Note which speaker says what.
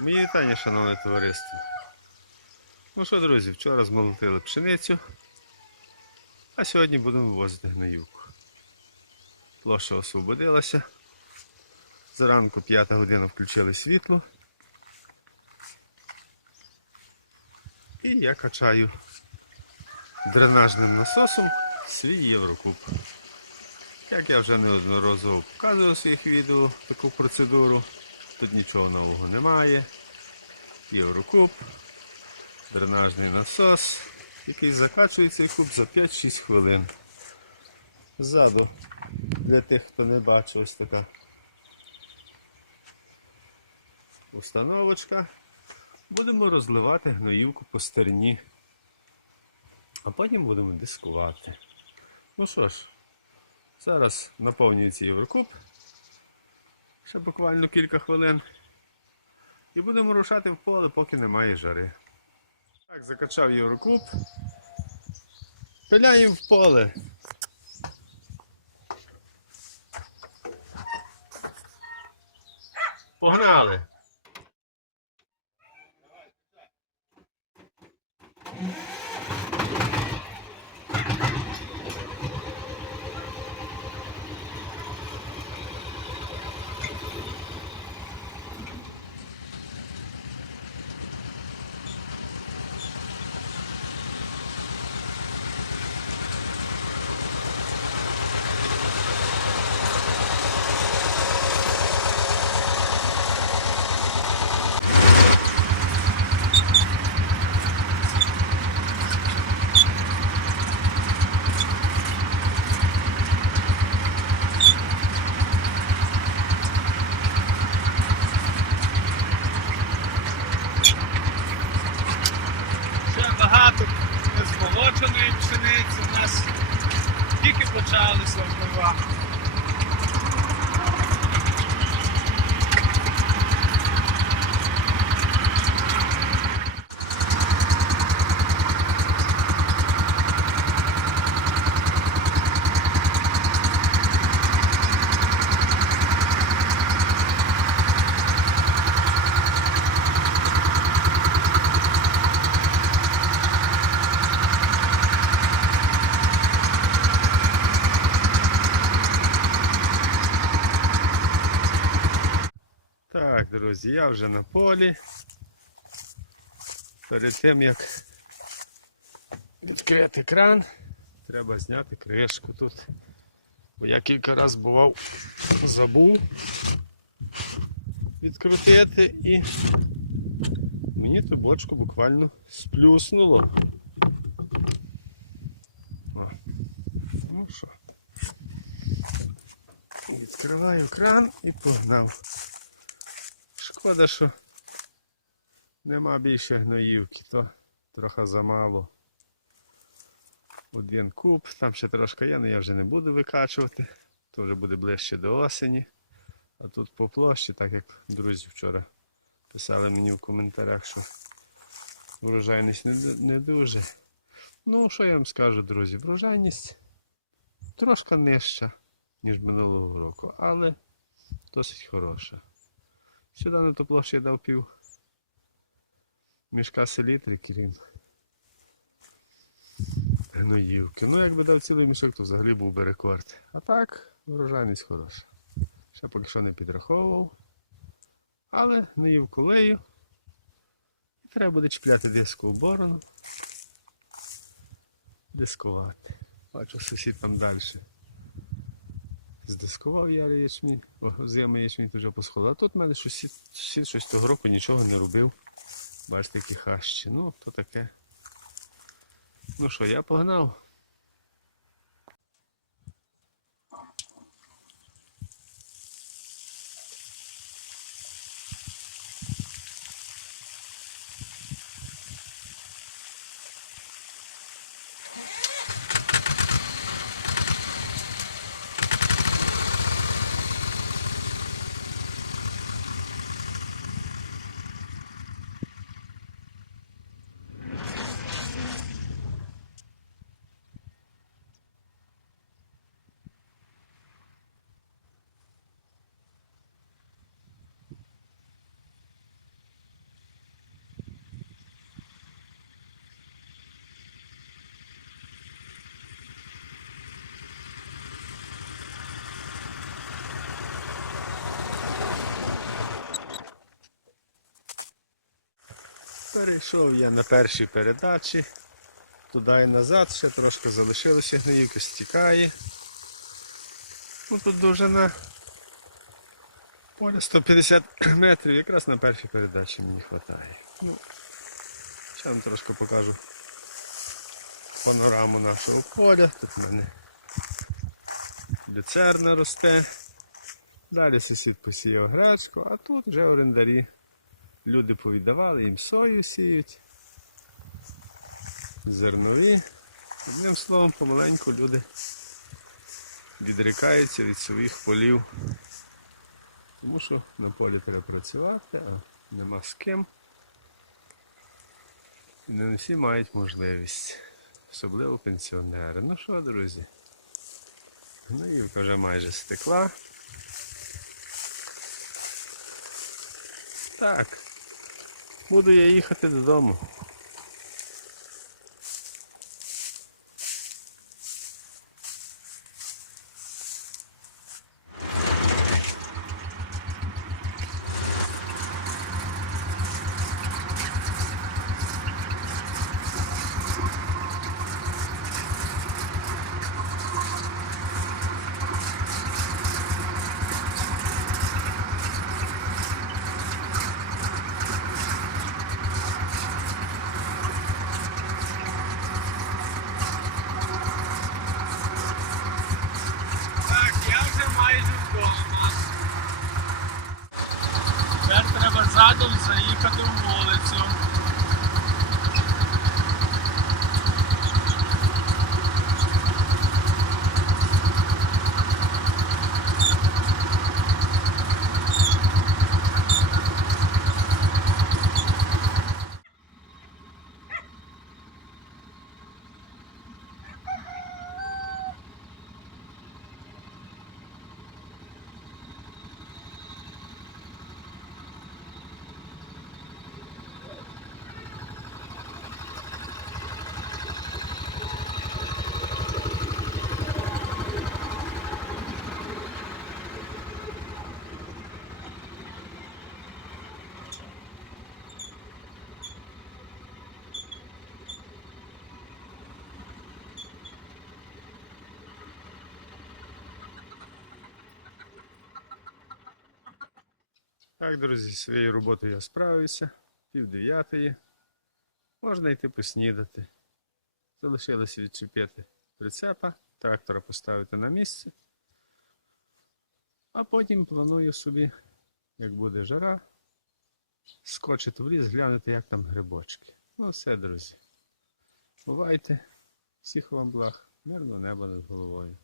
Speaker 1: Мої вітання, шановне товариство. Ну що, друзі, вчора змолотили пшеницю, а сьогодні будемо вивозити гноївку. Площа освободилася. Зранку 5 година включили світло. І я качаю дренажним насосом свій Єврокуб. Як я вже неодноразово показував у своїх відео таку процедуру, тут нічого нового немає. Єврокуб, дренажний насос, який закачує цей куб за 5-6 хвилин. Ззаду, для тих, хто не бачив, ось така установочка. Будемо розливати гноївку по стерні, а потім будемо дискувати. Ну що ж, зараз наповнюється Єврокуб. Ще буквально кілька хвилин. І будемо рушати в поле, поки немає жари. Так, закачав Єврокуб. Пиляємо в поле. Погнали!
Speaker 2: Ще багато незболоченої пшениці. У нас тільки почалися жнива.
Speaker 1: Так, друзі, я вже на полі. Перед тим як відкрити кран, треба зняти кришку тут. Бо я кілька разів бував, забув відкрутити і мені ту бочку буквально сплюснуло. О. Ну що. Відкриваю кран і погнав. Шкода, що нема більше гноївки, то трохи замало. Один куб, там ще трошки є, але я вже не буду викачувати. То вже буде ближче до осені. А тут по площі, так як друзі вчора писали мені в коментарях, що врожайність не, не дуже. Ну, що я вам скажу, друзі, врожайність трошки нижча, ніж минулого року, але досить хороша. Сюди на ту площу я дав пів мішка селітри, крім гноївки. Ну, якби дав цілий мішок, то взагалі був би рекорд. А так, врожайність хороша. Ще поки що не підраховував. Але гноївку лею. І треба буде чіпляти диску в борону. Дискувати. Бачу, сусід там далі. Здискував я ячмінь, о, зими ячмінь вже посходила. А тут в мене сусід, сусід щось того року нічого не робив. Бачите, які хащі. Ну, то таке. Ну що, я погнав. Перейшов я на першій передачі. Туди і назад, ще трошки залишилося, гноївка стікає. Ну тут довжина поля 150 метрів, якраз на першій передачі мені вистачає. Ну, ще вам трошки покажу панораму нашого поля. Тут в мене люцерна росте. Далі сусід посіяв гречку, а тут вже орендарі. Люди повіддавали, їм сою сіють. Зернові. Одним словом, помаленьку люди відрікаються від своїх полів. Тому що на полі треба працювати, а нема з ким. І не всі мають можливість. Особливо пенсіонери. Ну що, друзі? Гноївка вже майже стекла. Так. Буду я їхати додому.
Speaker 2: Так, я вже Тепер треба задом заїхати в вулицю.
Speaker 1: Так, друзі, зі своєю роботою я справився. Пів дев'ятої. Можна йти поснідати. Залишилося відчепити прицепа, трактора поставити на місце. А потім планую собі, як буде жара, скочити в ліс, глянути, як там грибочки. Ну все, друзі. Бувайте. Всіх вам благ. Мирного неба над головою.